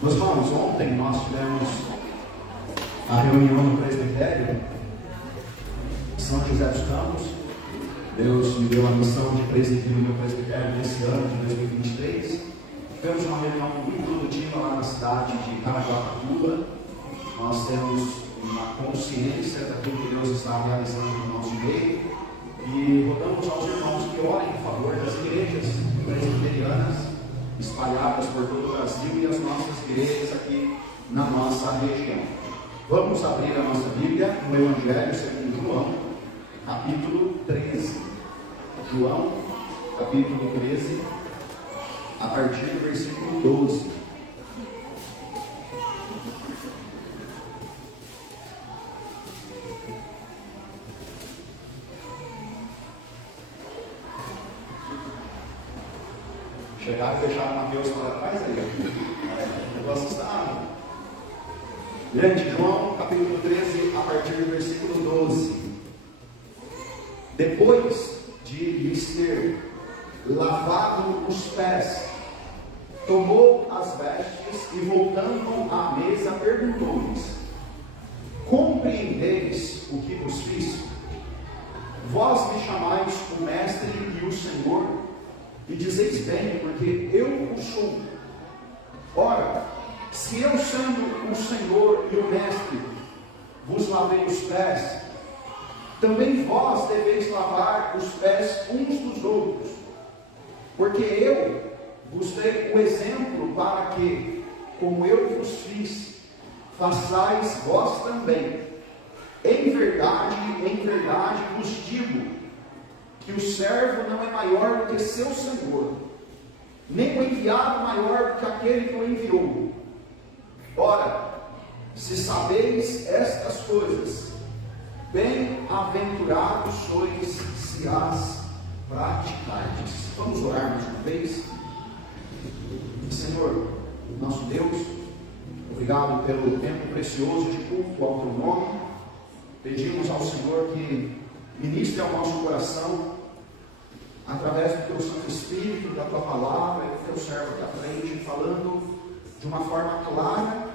Meus irmãos, ontem nós tivemos a reunião no presbitério São José dos Campos. Deus me deu a missão de presidir o meu presbitério nesse ano de 2023. Tivemos uma reunião muito produtiva lá na cidade de Caraguatatuba. Nós temos uma consciência daquilo que Deus está realizando no nosso meio e rogamos aos irmãos que orem em favor das igrejas presbiterianas espalhadas por todo o Brasil e as nossas igrejas aqui na nossa região. Vamos abrir a nossa Bíblia no Evangelho segundo João, capítulo 13. João, capítulo 13, a partir do versículo 12. Chegaram e fecharam Mateus para trás aí. O negócio está. Gente, João, capítulo 13, a partir do versículo 12. Depois de lhes ter lavado os pés, tomou as vestes e, voltando à mesa, perguntou-lhes: compreendeis o que vos fiz? Vós me chamais o Mestre e o Senhor, e dizeis bem, porque eu o sou. Ora, se eu, sendo o Senhor e o Mestre, vos lavei os pés, também vós deveis lavar os pés uns dos outros, porque eu vos dei o exemplo para que, como eu vos fiz, façais vós também. Em verdade vos digo, que o servo não é maior do que seu senhor, nem o enviado maior do que aquele que o enviou. Ora, se sabeis estas coisas, bem-aventurados sois se as praticardes. Vamos orar mais uma vez. Senhor, nosso Deus, obrigado pelo tempo precioso de culto ao teu nome. Pedimos ao Senhor que ministre ao nosso coração, através do teu Santo Espírito, da tua palavra e do teu servo aqui à frente, falando de uma forma clara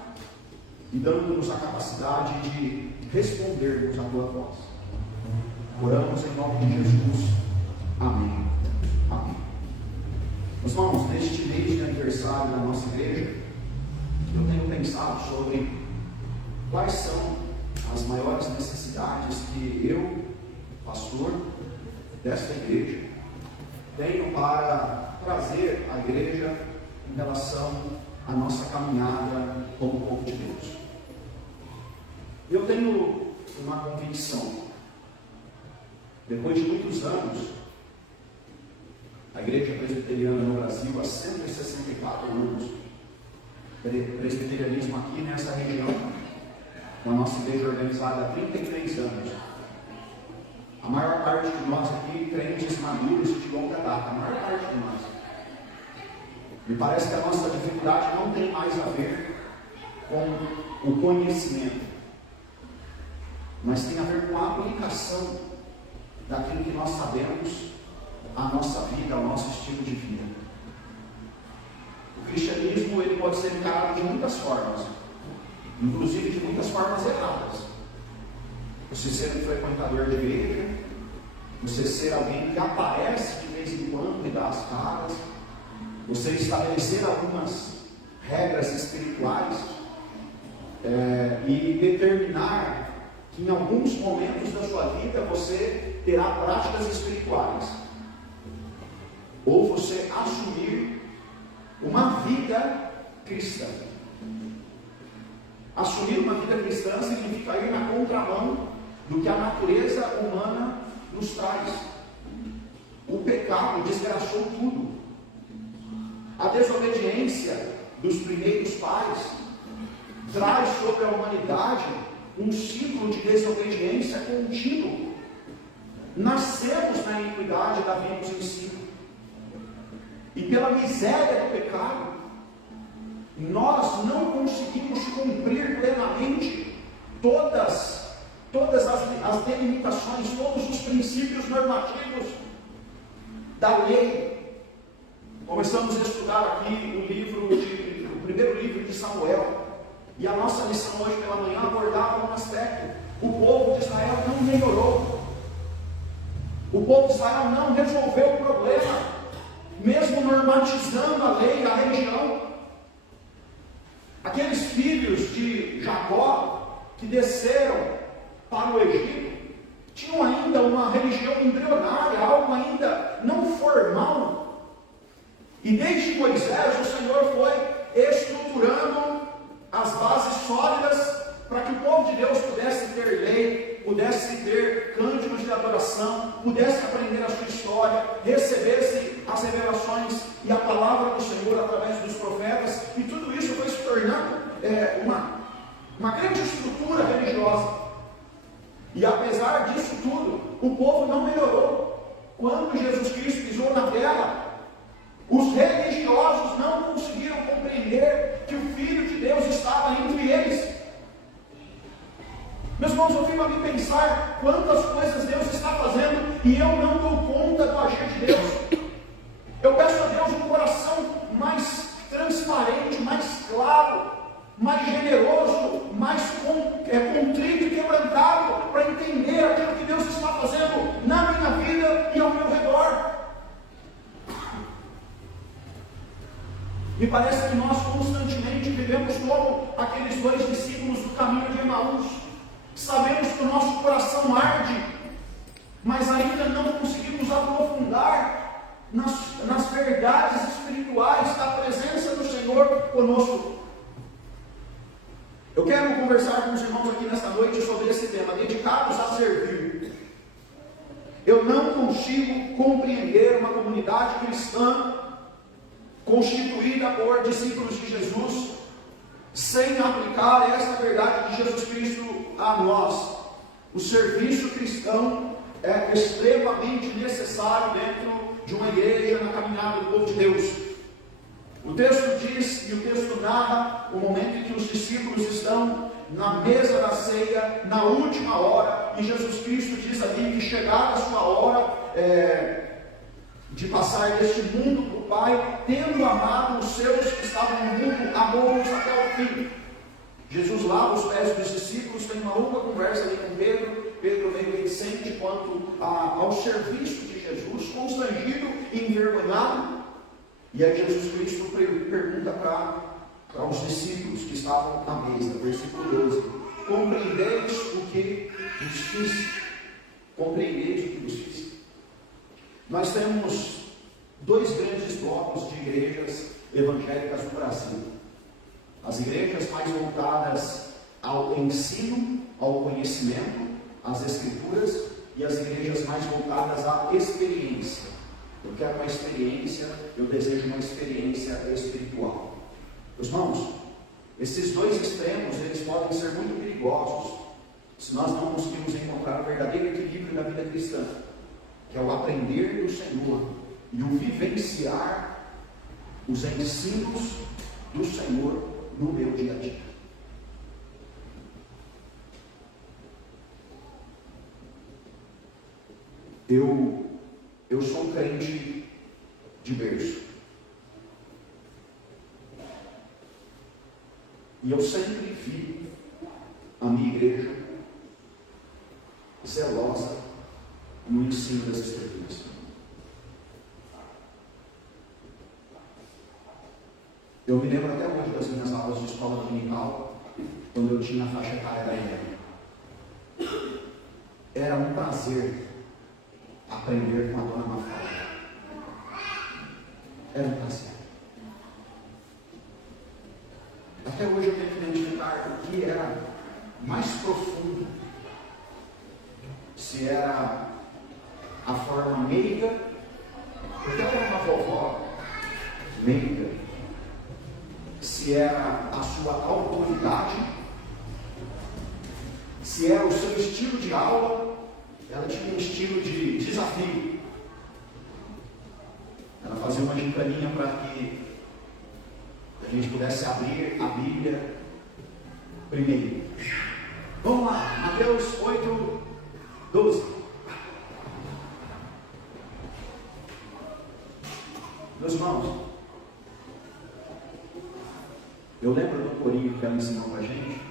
e dando-nos a capacidade de respondermos à tua voz. Oramos em nome de Jesus. Amém. Amém. Meus irmãos, neste mês de aniversário da nossa igreja, eu tenho pensado sobre quais são as maiores necessidades que eu, pastor desta igreja, tenho para trazer à igreja em relação à nossa caminhada como povo de Deus. Eu tenho uma convicção. Depois de muitos anos, a igreja presbiteriana no Brasil, há 164 anos, presbiterianismo aqui nessa região, a nossa igreja organizada há 33 anos. A maior parte de nós aqui, crentes maduros e de longa data, a maior parte de nós. Me parece que a nossa dificuldade não tem mais a ver com o conhecimento, mas tem a ver com a aplicação daquilo que nós sabemos à nossa vida, ao nosso estilo de vida. O cristianismo ele pode ser encarado de muitas formas, inclusive de muitas formas erradas. Você ser um frequentador de igreja, você ser alguém que aparece de vez em quando e dá as caras, você estabelecer algumas regras espirituais e determinar que em alguns momentos da sua vida você terá práticas espirituais, ou você assumir uma vida cristã. Assumir uma vida cristã significa ir na contramão do que a natureza humana nos traz. O pecado desgraçou tudo. A desobediência dos primeiros pais traz sobre a humanidade um ciclo de desobediência contínuo. Nascemos na iniquidade, Davi nos ensina. E pela miséria do pecado, nós não conseguimos cumprir plenamente todas as delimitações, todos os princípios normativos da lei. Começamos a estudar aqui o livro de primeiro livro de Samuel. E a nossa lição hoje pela manhã abordava um aspecto: o povo de Israel não melhorou, o povo de Israel não resolveu o problema, mesmo normatizando a lei, a religião. Aqueles filhos de Jacó que desceram para o Egito tinham ainda uma religião embrionária, algo ainda não formal. E desde Moisés o Senhor foi estruturando as bases sólidas para que o povo de Deus pudesse ter lei, pudesse ter cânticos de adoração, pudesse aprender a sua história, recebesse as revelações e a palavra do Senhor através dos profetas, e tudo isso foi se tornando uma grande estrutura religiosa. E apesar disso tudo, o povo não melhorou. Quando Jesus Cristo pisou na terra, os religiosos não conseguiram compreender que o Filho de Deus estava entre eles. Meus irmãos, eu fico a me pensar quantas coisas Deus está fazendo e eu não dou conta do agir de Deus. Eu peço a Deus um coração mais transparente, mais claro, mais generoso, mais contrito e quebrantado, para entender aquilo que Deus está fazendo na minha vida e ao meu redor. Me parece que nós constantemente vivemos como aqueles dois discípulos do caminho de Emaús. Sabemos que o nosso coração arde, mas ainda não conseguimos aprofundar nas verdades espirituais da presença do Senhor conosco. Eu quero conversar com os irmãos aqui nesta noite sobre esse tema: dedicados a servir. Eu não consigo compreender uma comunidade cristã constituída por discípulos de Jesus sem aplicar esta verdade de Jesus Cristo a nós. O serviço cristão é extremamente necessário dentro de uma igreja, na caminhada do povo de Deus. O texto diz, e o texto narra, o momento em que os discípulos estão na mesa da ceia, na última hora, e Jesus Cristo diz ali que chegada a sua hora de passar deste mundo para o Pai, tendo amado os seus que estavam no mundo, amou-os até o fim. Jesus lava os pés dos discípulos, tem uma longa conversa ali com Pedro. Pedro meio reticente quanto ao serviço de Jesus, constrangido e envergonhado. E aí Jesus Cristo pergunta para os discípulos que estavam à mesa, versículo 12: compreendeis o que vos fiz? Compreendeis o que vos fiz? Nós temos dois grandes blocos de igrejas evangélicas no Brasil. As igrejas mais voltadas ao ensino, ao conhecimento, às escrituras, e as igrejas mais voltadas à experiência. Eu quero uma experiência, eu desejo uma experiência espiritual. Meus irmãos, esses dois extremos, eles podem ser muito perigosos se nós não conseguirmos encontrar o verdadeiro equilíbrio da vida cristã, que é o aprender do Senhor e o vivenciar os ensinos do Senhor no meu dia a dia. Eu sou um crente de berço. E eu sempre vi a minha igreja zelosa no ensino das Escrituras. Eu me lembro até hoje das minhas aulas de escola dominical, quando eu tinha a faixa etária da EME. Era um prazer aprender com a dona Mafalda. Era um prazer. Até hoje eu tenho que identificar o que era mais profundo. Se era a forma meiga, porque ela era uma vovó meiga. Se era a sua autoridade, se era o seu estilo de aula. Ela tinha um estilo de desafio. Ela fazia uma gincaninha para que a gente pudesse abrir a Bíblia primeiro. Vamos lá, Mateus 8, 12. Meus irmãos, Eu lembro do corinho que ela ensinou para a gente,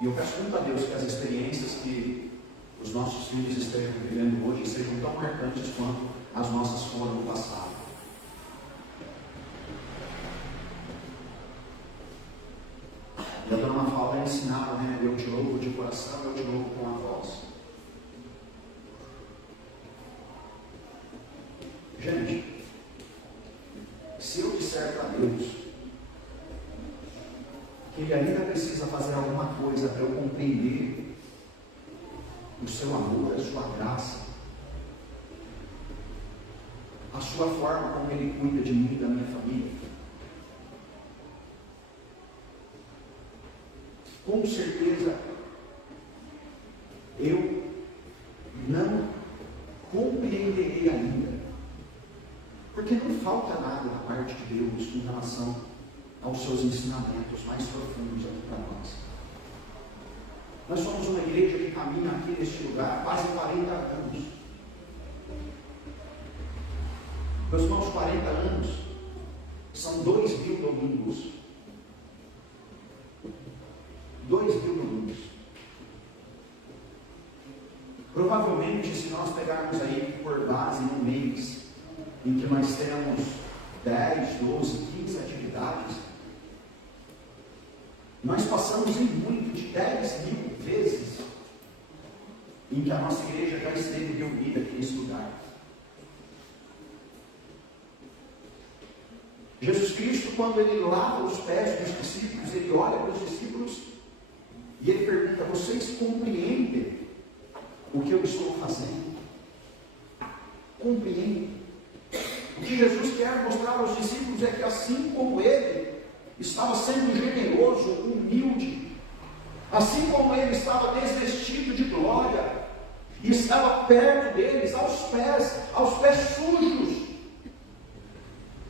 e eu peço muito a Deus que as experiências que os nossos filhos estejam vivendo hoje sejam tão marcantes quanto as nossas foram no passado. E a dona Mafalda ensinava, né? Eu te louvo de coração, eu te louvo com a voz. Gente, se eu disser para Deus que Ele ainda precisa fazer alguma coisa para eu compreender o seu amor, a sua graça, a sua forma como Ele cuida de mim e da minha família, com certeza eu não compreenderei ainda, porque não falta nada da parte de Deus em relação aos seus ensinamentos mais profundos aqui para nós. Nós somos uma igreja que caminha aqui neste lugar há quase 40 anos. Meus irmãos, 40 anos são 2.000 domingos. 2.000 domingos. Provavelmente, se nós pegarmos aí por base no mês, em que nós temos 10, 12, 15 atividades, nós passamos em muito de 10.000 vezes em que a nossa igreja já esteve reunida aqui nesse lugar. Jesus Cristo, quando Ele lava os pés dos discípulos, Ele olha para os discípulos e Ele pergunta: vocês compreendem o que eu estou fazendo? Compreendem? O que Jesus quer mostrar aos discípulos é que assim como Ele estava sendo generoso, humilde, assim como Ele estava desvestido de glória, e estava perto deles, aos pés sujos,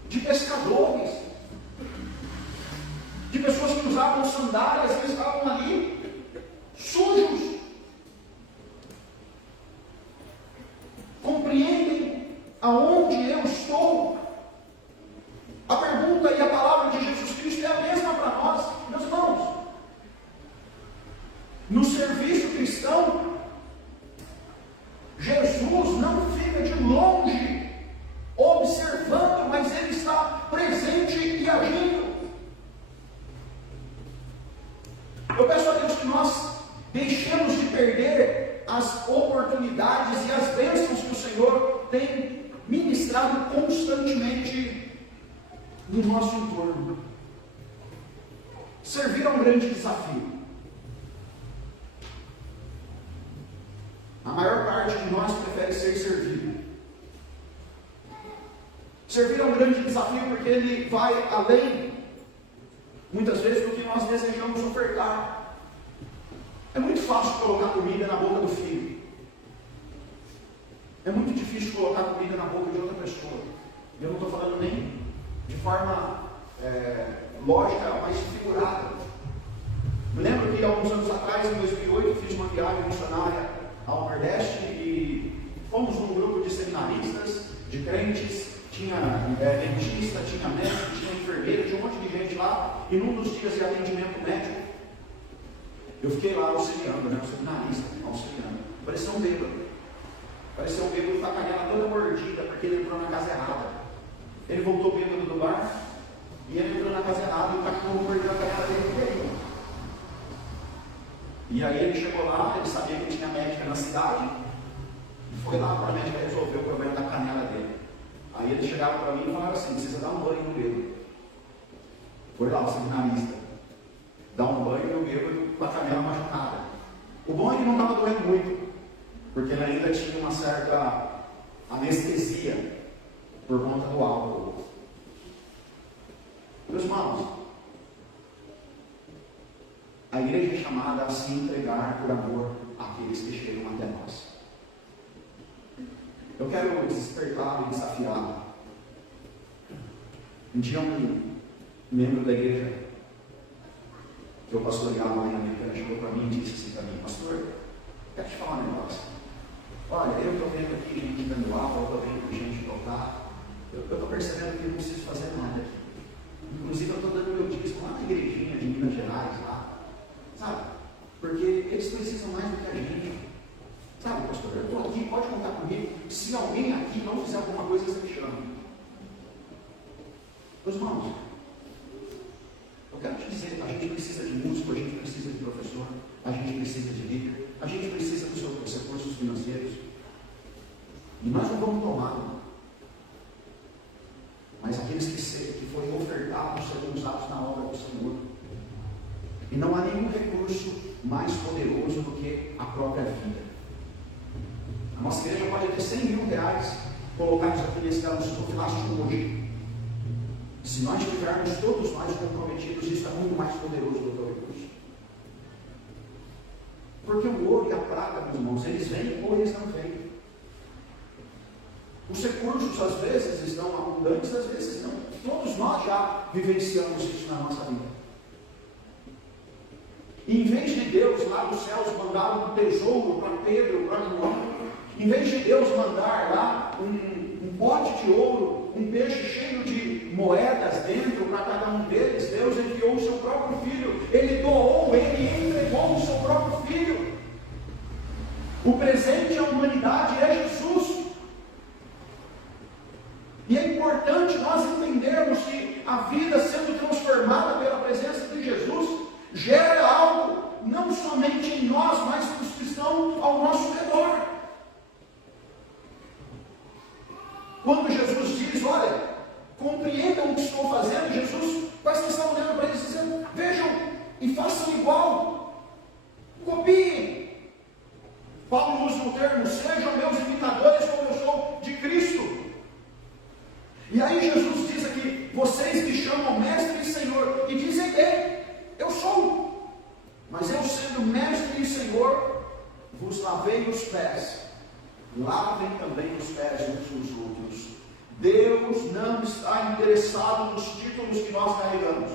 de pescadores, de pessoas que usavam sandálias, eles estavam ali, sujos. Compreendem aonde eu estou? A pergunta e a palavra de Jesus Cristo é a mesma para nós, meus irmãos. No serviço cristão, Jesus não fica de longe observando, mas Ele está presente e agindo. Eu peço a Deus que nós deixemos de perder as oportunidades e as bênçãos que o Senhor tem ministrado constantemente no nosso entorno. Servir é um grande desafio. A maior parte de nós prefere ser servido. Servir é um grande desafio porque ele vai além, muitas vezes, do que nós desejamos ofertar. É muito fácil colocar comida na boca do filho. É muito difícil colocar comida na boca de outra pessoa. Eu não estou falando nem de forma lógica, mas figurada. Me lembro que alguns anos atrás, em 2008, eu fiz uma viagem missionária ao Nordeste e fomos num grupo de seminaristas, de crentes. Tinha dentista, tinha médico, tinha enfermeira, tinha um monte de gente lá. E num dos dias de atendimento médico, eu fiquei lá auxiliando, o seminarista, auxiliando. Parecia um bêbado. Parecia um bêbado com a canela toda mordida, porque ele entrou na casa errada. Ele voltou bêbado do bar, e ele entrou na casa errada, e o cachorro mordeu a canela dele inteiro. E aí ele chegou lá, ele sabia que tinha médica na cidade, e foi lá para a médica resolver o problema da canela dele. Aí ele chegava para mim e falava assim: precisa dar um banho no bêbado. Foi lá o seminarista, dar um banho no bêbado com a canela machucada. O bom é que não estava doendo muito, porque ele ainda tinha uma certa anestesia por conta do álcool. Meus irmãos, a igreja é chamada a se entregar por amor àqueles que chegam até nós. Eu quero despertar e desafiar. Um dia um membro da igreja que eu pastoreava lá em Americana chegou para mim e disse assim para mim: pastor, quero te falar um negócio. Olha, eu estou vendo aqui gente dando aula, eu estou vendo gente tocar. Eu estou percebendo que eu não preciso fazer nada aqui. Inclusive eu estou dando meu dízimo lá na igrejinha de Minas Gerais, lá. Sabe? Porque eles precisam mais do que a gente. Sabe, pastor, eu estou aqui, pode contar comigo. Se alguém aqui não fizer alguma coisa, você me chama. Meus irmãos, eu quero te dizer, a gente precisa de músico, a gente precisa de professor, a gente precisa de líder, a gente precisa dos seus recursos financeiros. E nós não vamos tomar, não. Mas aqueles que forem ofertados serão usados na obra do Senhor. E não há nenhum recurso mais poderoso do que a própria vida. A nossa igreja pode ter 100 mil reais colocados aqui nesse gasofilástico hoje. Se nós estivermos todos nós comprometidos, isso é muito mais poderoso do que o recurso. Porque o ouro e a prata, meus irmãos, eles vêm ou eles não vêm. Os recursos às vezes estão abundantes, às vezes não. Todos nós já vivenciamos isso na nossa vida. E em vez de Deus lá dos céus mandar um tesouro para Pedro, para João, em vez de Deus mandar lá um pote de ouro, um peixe cheio de moedas dentro para cada um deles, Deus enviou o seu próprio filho. Ele doou, ele entregou o seu próprio filho. O presente à humanidade é Jesus. E é importante nós entendermos que a vida sendo transformada pela presença de Jesus gera algo, não somente em nós, mas nos que estão ao nosso redor. Quando Jesus diz, olha, compreendam o que estou fazendo, Jesus quase que está olhando para eles dizendo, vejam e façam igual, copiem. Paulo usa o termo, sejam meus imitadores como eu sou de Cristo. E aí Jesus diz aqui, vocês me chamam mestre e Senhor, e dizem bem, eu sou, mas eu sendo mestre e Senhor, vos lavei os pés, lavem também os pés uns dos outros. Deus não está interessado nos títulos que nós carregamos.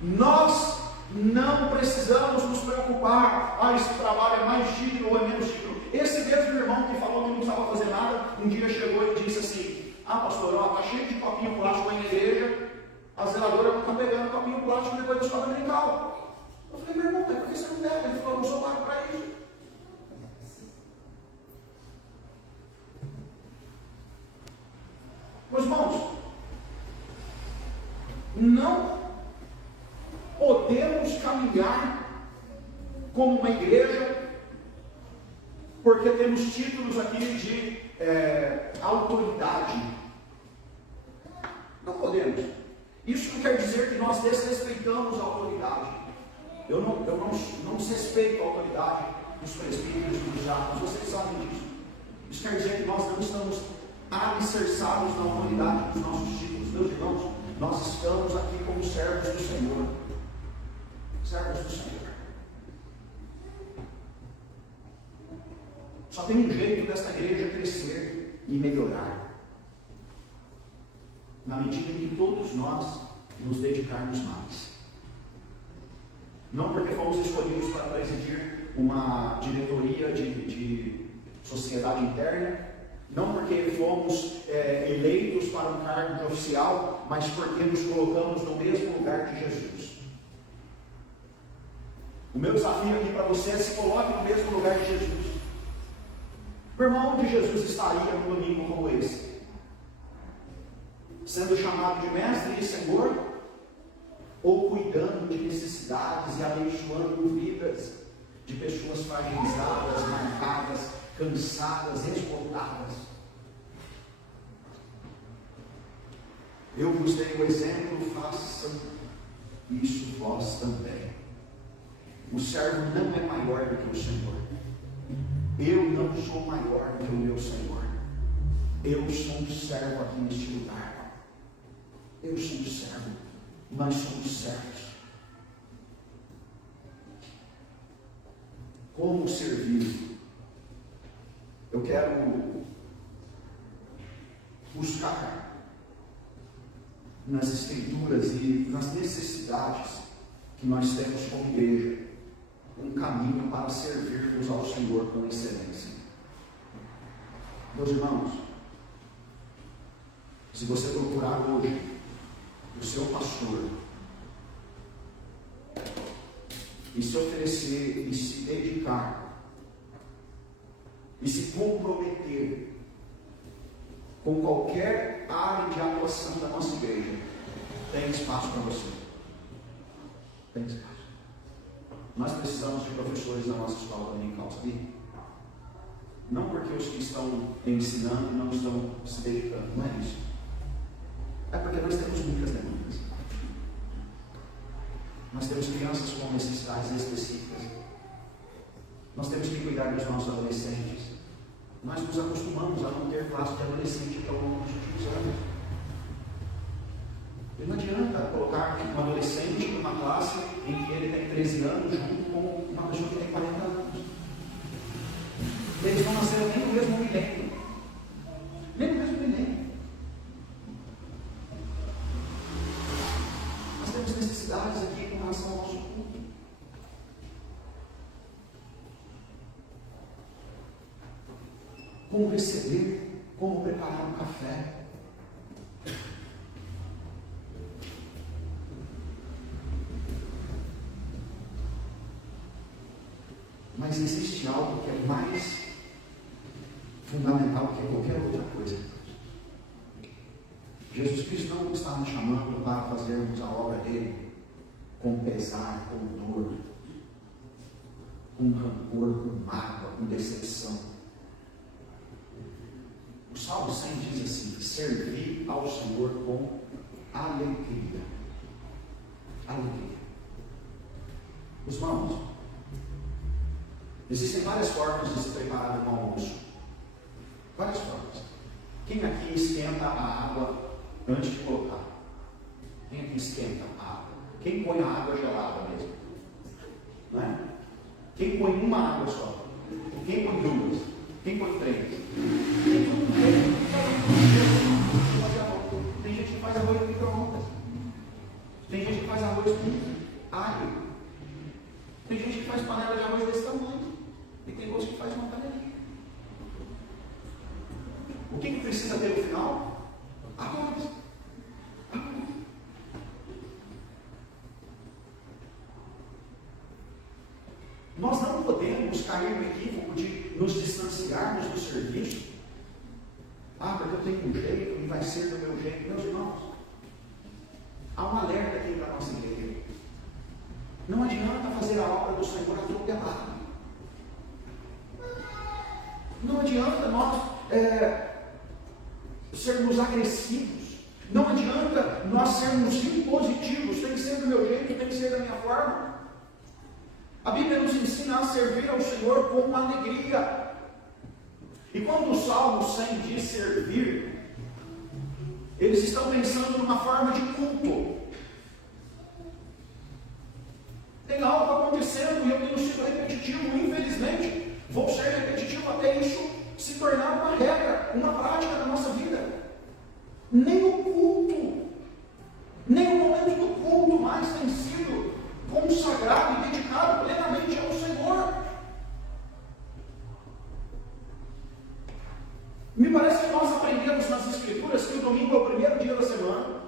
Nós não precisamos nos preocupar, esse trabalho é mais digno ou é menos digno. Esse mesmo irmão que falou que não precisava fazer nada, um dia chegou e disse assim, pastor, está cheio de copinho plástico aí na igreja, a zeladora não está pegando copinho plástico depois da escola dominical. Eu falei, meu irmão, por que você não pega? Ele falou, eu não sou pago para isso. Meus irmãos, não podemos caminhar como uma igreja porque temos títulos aqui de autoridade. Não podemos. Isso não quer dizer que nós desrespeitamos a autoridade. Eu não desrespeito a autoridade dos presbíteros, dos diáconos, vocês sabem disso. Isso quer dizer que nós não estamos alicerçados na autoridade dos nossos títulos. Meus irmãos, nós estamos aqui como servos do Senhor. Servos do Senhor. Só tem um jeito desta igreja crescer e melhorar. Na medida em que todos nós nos dedicarmos mais. Não porque fomos escolhidos para presidir uma diretoria de sociedade interna, não porque fomos eleitos para um cargo de oficial, mas porque nos colocamos no mesmo lugar de Jesus. O meu desafio aqui para você é se coloque no mesmo lugar de Jesus. Meu irmão, onde Jesus estaria num domingo como esse? Sendo chamado de mestre e Senhor? Ou cuidando de necessidades e abençoando vidas de pessoas fragilizadas, marcadas, cansadas, esgotadas? Eu vos dei o exemplo, façam isso vós também. O servo não é maior do que o Senhor. Eu não sou maior do que o meu Senhor. Eu sou um servo aqui neste lugar. Eu sou um servo. Nós somos servos. Como servir? Eu quero buscar nas Escrituras e nas necessidades que nós temos como igreja um caminho para servirmos ao Senhor com excelência. Meus irmãos, Se você procurar hoje o seu pastor e se oferecer e se dedicar e se comprometer com qualquer área de atuação da nossa igreja, tem espaço para você. Tem espaço. Nós precisamos de professores na nossa escola dominical, sabia? Não porque os que estão ensinando não estão se dedicando, não é isso. É porque nós temos muitas demandas. Nós temos crianças com necessidades específicas. Nós temos que cuidar dos nossos adolescentes. Nós nos acostumamos a não ter classe de adolescente ao longo dos últimos anos. E não adianta colocar um adolescente numa classe em que ele tem 13 anos junto com uma pessoa que tem 40 anos. Eles não nasceram nem no mesmo milênio. Nem no mesmo milênio. Nós temos necessidades aqui com relação ao nosso culto. Como receber, como preparar um café. Mas existe algo que é mais fundamental que qualquer outra coisa. Jesus Cristo não está nos chamando para fazermos a obra dele com pesar, com dor, com rancor, com mágoa, com decepção. O Salmo 100 diz assim: servir ao Senhor com alegria. Alegria. Os irmãos, existem várias formas de se preparar um almoço. Várias formas. Quem aqui esquenta a água antes de colocar? Quem aqui esquenta a água? Quem põe a água gelada mesmo? Não é? Quem põe uma água só? Quem põe duas? Quem põe três? Tem gente que faz arroz no micro-ondas. Tem gente que faz arroz com alho. Tem gente que faz panela de arroz desse tamanho. E tem outros que faz uma panelinha. O que precisa ter no final? Arroz. Nós não podemos cair no equívoco de nos distanciarmos do serviço. Porque eu tenho um jeito e vai ser do meu jeito. Meus irmãos, há um alerta aqui para a nossa igreja. Não adianta fazer a obra do Senhor atropelado. Não adianta nós sermos agressivos. Não adianta nós sermos impositivos. Tem que ser do meu jeito, tem que ser da minha forma. A Bíblia nos ensina a servir ao Senhor com alegria. E quando o Salmo 100 diz servir, eles estão pensando numa forma de culto. Tem algo acontecendo e eu tenho sido repetitivo, infelizmente. Vou ser repetitivo até isso se tornar uma regra, uma prática da nossa vida. Nem o culto, nem o momento do culto mais tem sido consagrado e dedicado plenamente ao Senhor. Me parece que nós aprendemos nas Escrituras que o domingo é o primeiro dia da semana.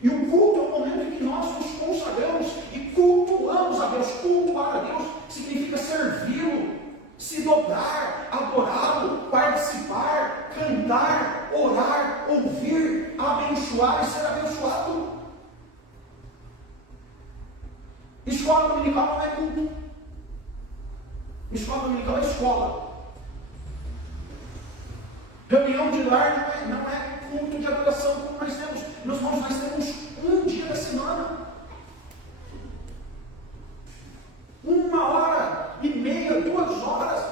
E o culto é o momento em que nós nos consagramos e cultuamos a Deus. Cultuar a Deus significa servi-lo, se dobrar, adorá-lo, participar, cantar, orar, ouvir, abençoar e ser abençoado. Escola dominical não é culto. Escola dominical é escola. Reunião de lar não é culto de adoração como nós temos. Meus irmãos, nós temos um dia da semana. 1h30, 2 horas.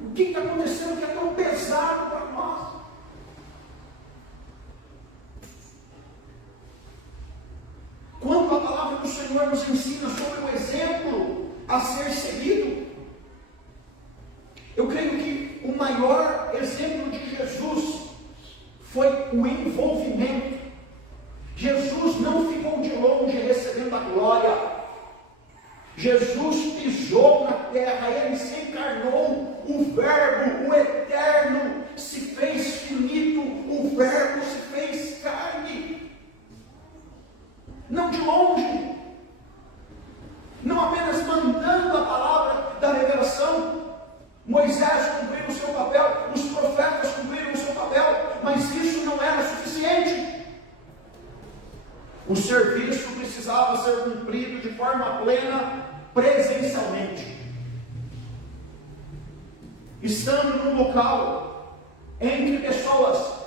O que está acontecendo que é tão pesado para nós? Quando a palavra do Senhor nos ensina sobre o exemplo a ser seguido, eu creio que o maior exemplo de Jesus foi o envolvimento. Jesus não ficou de longe recebendo a glória. Jesus pisou na terra, ele se encarnou, o Verbo, o Eterno, se fez finito, o Verbo se fez carne. Não de longe. Não apenas mandando a palavra da revelação. Moisés cumpriu o seu papel, os profetas cumpriram o seu papel, mas isso não era suficiente. O serviço precisava ser cumprido de forma plena, presencialmente. Estando num local, entre pessoas,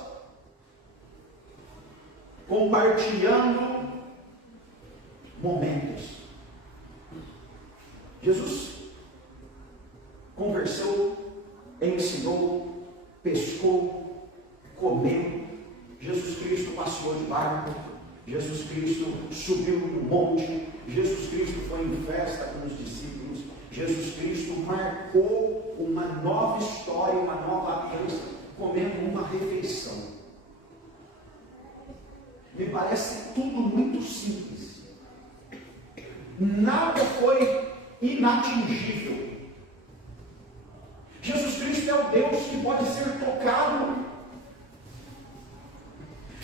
compartilhando momentos. Jesus conversou, ensinou, pescou, comeu. Jesus Cristo passeou de barco. Jesus Cristo subiu no monte. Jesus Cristo foi em festa com os discípulos. Jesus Cristo marcou uma nova história, uma nova aliança, comendo uma refeição. Me parece tudo muito simples. Nada foi inatingível. Jesus Cristo é o Deus que pode ser tocado.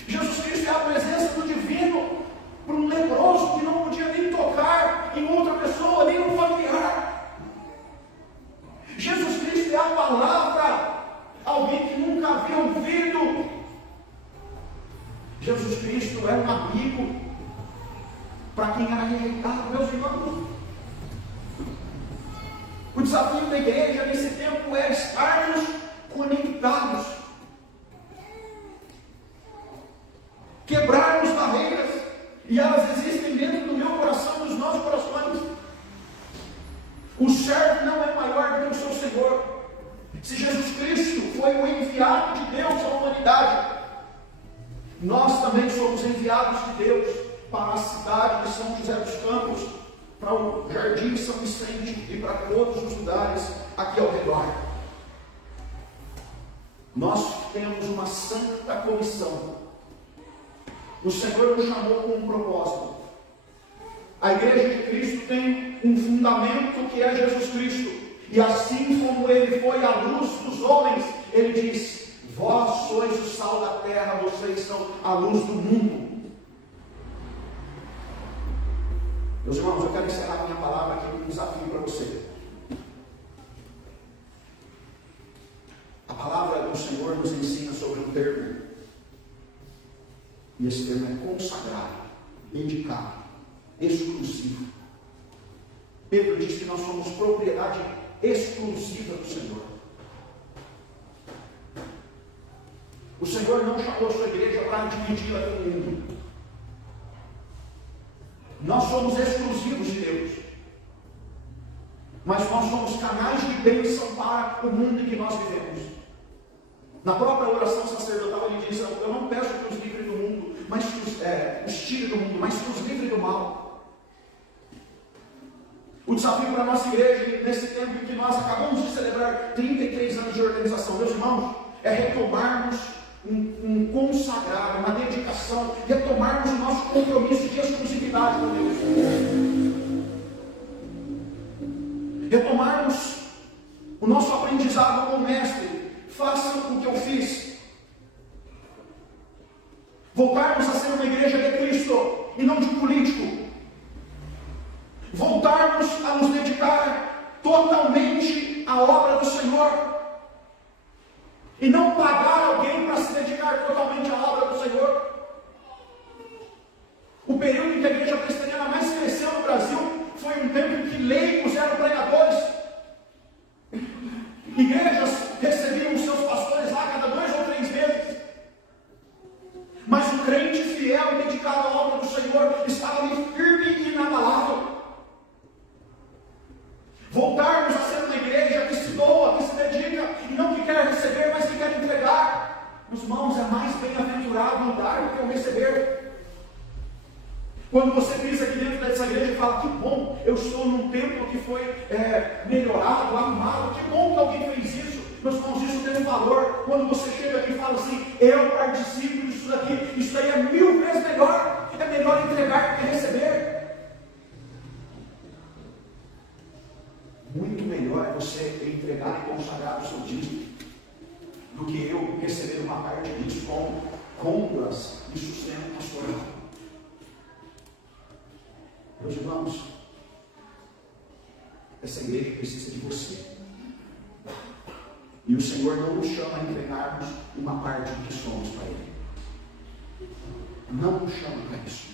Jesus Cristo é a presença do divino para um leproso que não podia nem tocar em outra pessoa, nem um familiar. Jesus Cristo é a palavra, alguém que nunca havia ouvido. Jesus Cristo é um amigo para quem era rejeitado, meus irmãos. O desafio da igreja nesse tempo é estarmos conectados, quebrarmos barreiras, e elas existem dentro do meu coração, dos nossos corações. O servo não é maior do que o seu Senhor. Se Jesus Cristo foi o enviado de Deus à humanidade, nós também somos enviados de Deus para a cidade de São José dos Campos, para o Jardim São Vicente e para todos os lugares aqui ao redor. Nós temos uma santa comissão. O Senhor nos chamou com um propósito. A igreja de Cristo tem um fundamento que é Jesus Cristo. E assim como Ele foi a luz dos homens, Ele diz: vós sois o sal da terra, vocês são a luz do mundo. Meus irmãos, eu quero encerrar minha palavra aqui com um desafio para você. A palavra do Senhor nos ensina sobre um termo. E esse termo é consagrado, dedicado, exclusivo. Pedro diz que nós somos propriedade exclusiva do Senhor. O Senhor não chamou a sua igreja para dividir-la com o mundo. Nós somos exclusivos de Deus. Mas nós somos canais de bênção para o mundo em que nós vivemos. Na própria oração sacerdotal ele diz: eu não peço que os livre do mundo, mas que os tire do mundo, mas que os livre do mal. O desafio para a nossa igreja, nesse tempo em que nós acabamos de celebrar 33 anos de organização, meus irmãos, é retomarmos um consagrar, uma dedicação, retomarmos o nosso compromisso de exclusividade com Deus. Retomarmos o nosso aprendizado com o Mestre. Façam o que eu fiz. Voltarmos a ser uma igreja de Cristo e não de um político. Voltarmos a nos dedicar totalmente à obra do Senhor. E não pagar alguém para se dedicar totalmente à obra do Senhor. O período em que a igreja presbiteriana mais cresceu no Brasil foi um tempo em que leigos eram pregadores. Igrejas recebiam os seus pastores lá a cada 2 ou 3 meses. Mas o crente fiel e dedicado à obra do Senhor estava ali firme e inabalável. Voltarmos a ser uma igreja que se doa, que se dedica, e não que quer receber, mas que quer entregar. Meus irmãos, é mais bem-aventurado o dar do que o receber. Quando você pisa aqui dentro dessa igreja e fala: que bom, eu estou num templo que foi melhorado, arrumado, que bom que alguém fez isso. Meus irmãos, isso tem um valor. Quando você chega aqui e fala assim: eu participo disso daqui, isso daí é 1000 vezes melhor. É melhor entregar do que receber. Muito melhor é você entregar e consagrar o seu dízimo do que eu receber uma parte disso como Meus irmãos, essa igreja precisa de você. E o Senhor não nos chama a entregarmos uma parte do que somos para Ele. Não nos chama para isso.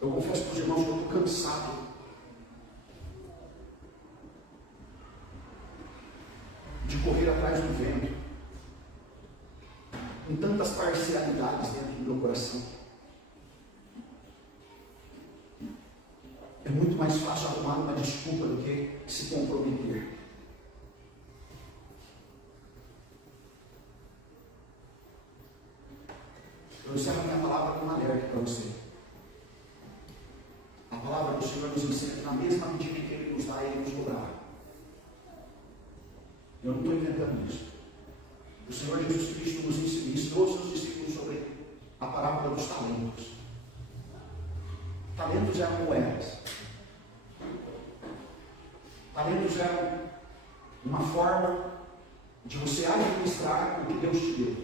Eu confesso para os irmãos que eu estou cansado de correr atrás do vento, com tantas parcialidades dentro do meu coração. É muito mais fácil arrumar uma desculpa do que se comprometer. Eu encerro a minha palavra com um alerta para você. A palavra do Senhor nos ensina que na mesma medida que Ele nos dá, Ele nos dobrará. Eu não estou inventando isso. O Senhor Jesus Cristo nos ensinou aos seus discípulos sobre a parábola dos talentos. Talentos eram moedas. Talentos eram uma forma de você administrar o que Deus te deu.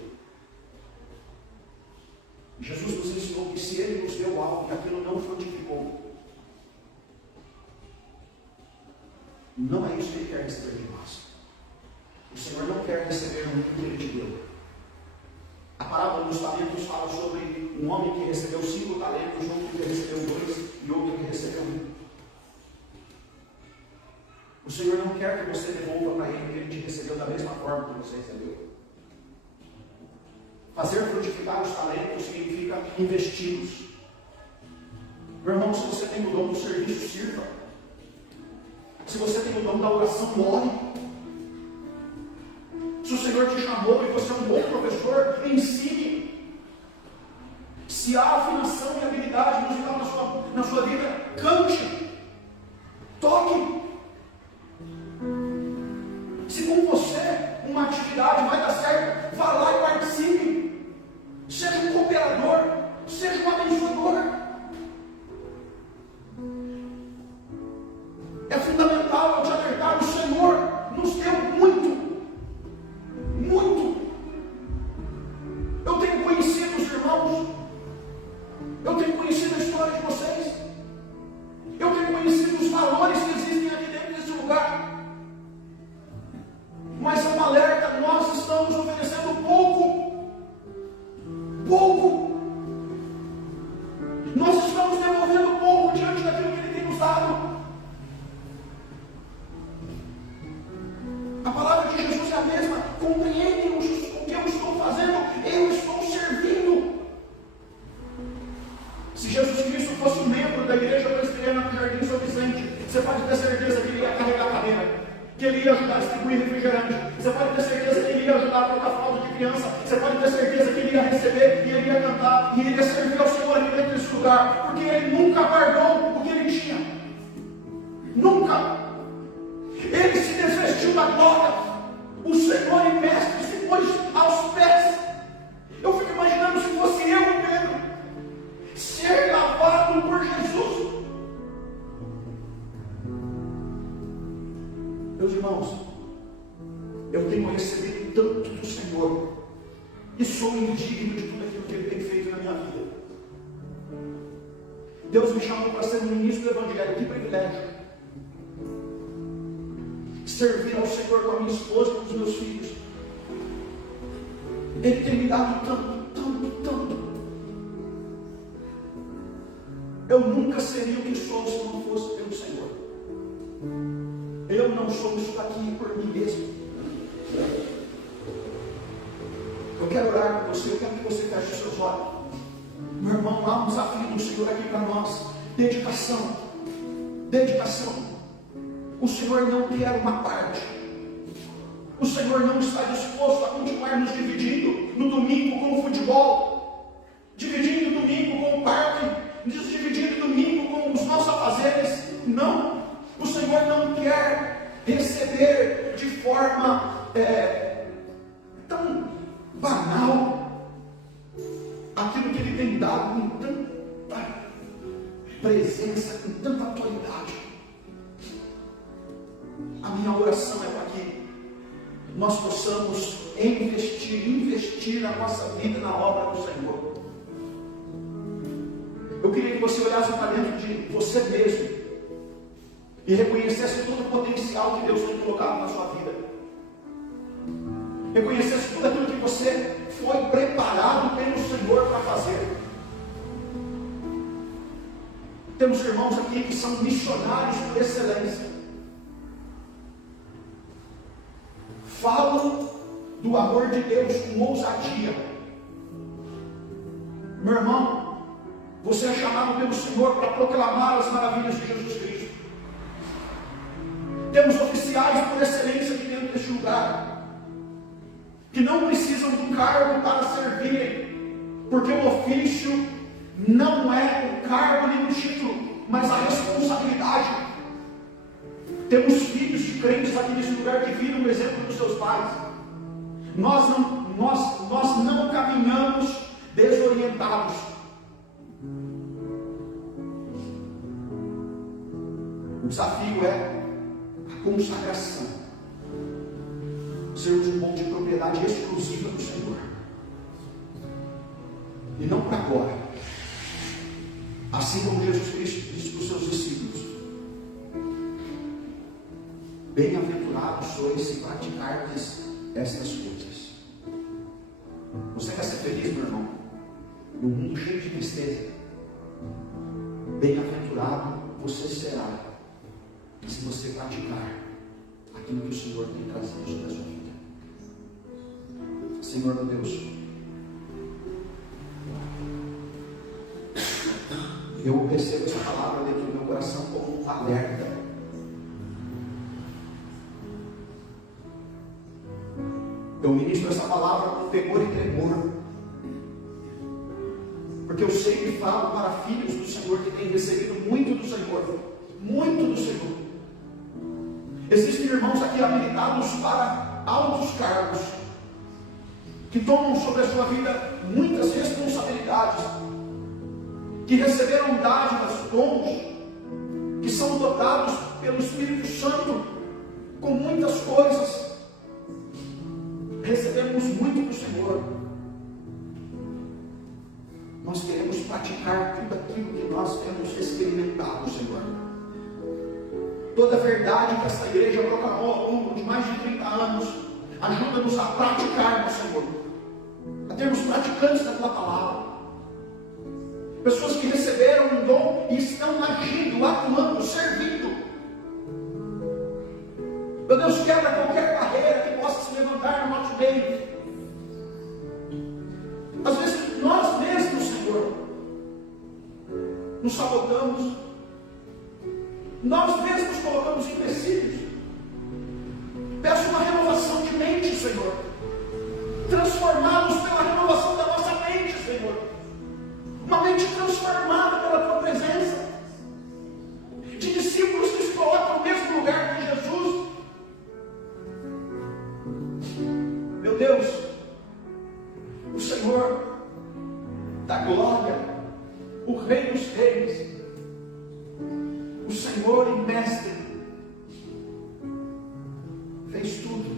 Jesus nos ensinou que se Ele nos deu algo e aquilo não frutificou, não é isso que Ele quer receber de nós. O Senhor não quer receber muito que Ele te deu. A parábola dos talentos fala sobre um homem que recebeu 5 talentos, outro que recebeu 2 e outro que recebeu 1. O Senhor não quer que você devolva para Ele que Ele te recebeu da mesma forma que você recebeu. Fazer frutificar os talentos significa investi-los. Meu irmão, se você tem o dom do serviço, sirva. Se você tem o dom da oração, ore. Se o Senhor te chamou e você é um bom professor, ensine. Se há afinação e habilidade musical na sua vida, cante. Toque. Se com você uma atividade vai dar certo, vá lá e participe. Seja um cooperador, seja um abençoador. É fundamental eu te alertar, o Senhor nos deu muito, muito. Eu tenho conhecido os irmãos, eu tenho conhecido a história de vocês, eu tenho conhecido os valores que existem aqui dentro desse lugar, mas é um alerta, nós estamos oferecendo pouco. Nós estamos devolvendo pouco diante daquilo que Ele tem nos dado. A palavra de Jesus é a mesma. Compreendem o que eu estou fazendo? Eu estou servindo. Se Jesus Cristo fosse um membro da igreja presbiteriana do Jardim São Vicente, você pode ter certeza que Ele ia carregar a cadeira, que Ele ia ajudar a distribuir refrigerante, você pode ter certeza que Ele ia ajudar a trocar fralda de criança, você pode ter certeza que Ele ia receber, e Ele ia cantar, e Ele ia servir ao Senhor aqui dentro desse lugar, porque Ele nunca guardou o que Ele tinha. Nunca. Ele se desvestiu da glória, o Senhor e Mestre se pôs aos pés. Eu fico imaginando se fosse eu, Pedro, ser lavado por Jesus. Meus irmãos, eu tenho recebido tanto do Senhor e sou indigno de tudo aquilo que Ele tem feito na minha vida. Deus me chamou para ser um ministro do Evangelho, que privilégio. Servir ao Senhor com a minha esposa e com os meus filhos. Ele tem me dado tanto, tanto, tanto. Eu nunca seria o que sou se não fosse pelo Senhor. Eu não sou isso daqui por mim mesmo. Eu quero orar com você, eu quero que você feche os seus olhos. Meu irmão, há um desafio do Senhor aqui para nós. Dedicação. Dedicação. O Senhor não quer uma parte. O Senhor não está disposto a continuar nos dividindo no domingo com o futebol, dividindo o domingo com o parque, dividindo o domingo com os nossos afazeres. Não. O Senhor não quer receber de forma tão banal aquilo que Ele tem dado com tanta presença, com tanta autoridade. A minha oração é para que nós possamos investir a nossa vida na obra do Senhor. Eu queria que você olhasse para dentro de você mesmo e reconhecesse todo o potencial que Deus tem colocado na sua vida. Reconhecesse tudo aquilo que você foi preparado pelo Senhor para fazer. Temos irmãos aqui que são missionários por excelência. Falam do amor de Deus com ousadia. Meu irmão, você é chamado pelo Senhor para proclamar as maravilhas de Jesus Cristo. Temos oficiais por excelência aqui dentro deste lugar, que não precisam de um cargo para servirem, porque o ofício não é o cargo nem o título, mas a responsabilidade. Temos filhos de crentes aqui nesse lugar que viram o exemplo dos seus pais. Nós não caminhamos desorientados. O desafio é a consagração. Sermos um ponto de propriedade exclusiva do Senhor. E não para agora. Assim como Jesus Cristo disse para os seus discípulos: bem-aventurados sois se praticardes estas coisas. Você quer ser feliz, meu irmão? Num mundo cheio de tristeza, bem-aventurado você será se você praticar aquilo que o Senhor tem trazido sobre a sua vida. Senhor meu Deus, eu recebo essa palavra dentro do meu coração como um alerta. Eu ministro essa palavra com temor e tremor, porque eu sei que falo para filhos do Senhor que têm recebido muito do Senhor, muito do Senhor. Existem irmãos aqui habilitados para altos cargos, que tomam sobre a sua vida muitas responsabilidades, que receberam dádivas, dons, que são dotados pelo Espírito Santo com muitas coisas. Recebemos muito do Senhor. Nós queremos praticar tudo aquilo que nós temos experimentado, Senhor. Toda a verdade que esta igreja proclamou ao longo de mais de 30 anos, ajuda-nos a praticarmos, Senhor, a termos praticantes da Tua palavra. Pessoas que receberam um dom e estão agindo, atuando, servindo. Meu Deus, quebra qualquer barreira que possa se levantar no nosso meio. Às vezes nós mesmos, Senhor, nos sabotamos. Nós mesmos colocamos empecilhos. Peço uma renovação de mente, Senhor. Transformados pela renovação da nossa mente, Senhor. Uma mente transformada pela Tua presença. De discípulos que se colocam no mesmo lugar que Jesus. Meu Deus, o Senhor da glória, o Rei dos Reis, o Senhor e Mestre, fez tudo.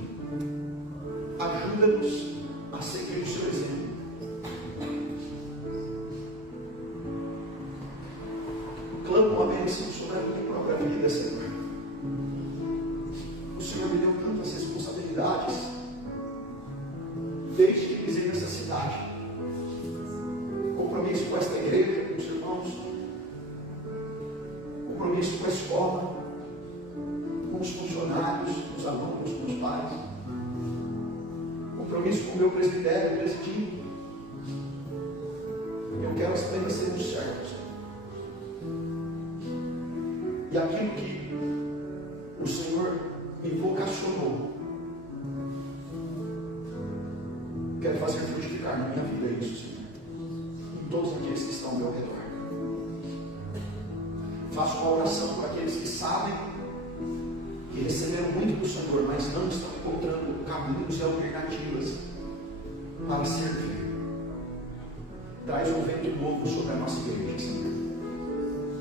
Ajuda-nos a seguir o Seu exemplo. Clamo uma bênção sobre a minha própria vida, Senhor. O Senhor me deu tantas responsabilidades desde que pisei nessa cidade. Compromisso com esta igreja, com os irmãos, compromisso com a escola, com os funcionários, com os alunos, com os pais, compromisso com o meu presbitério, presidindo. Eu quero apenas sermos certos. E aquilo que o Senhor me vocacionou, quero fazer frutificar na minha vida isso, Senhor, em todos aqueles que estão ao meu redor. Faço uma oração para aqueles que sabem que receberam muito do Senhor, mas não estão encontrando caminhos e alternativas para servir. Traz um vento novo sobre a nossa igreja, Senhor.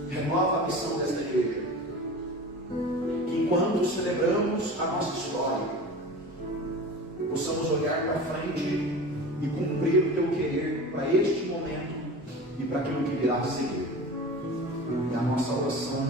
Renova a missão desta igreja. Que enquanto celebramos a nossa história, possamos olhar para frente e cumprir o Teu querer para este momento e para aquilo que virá a seguir. a nossa oração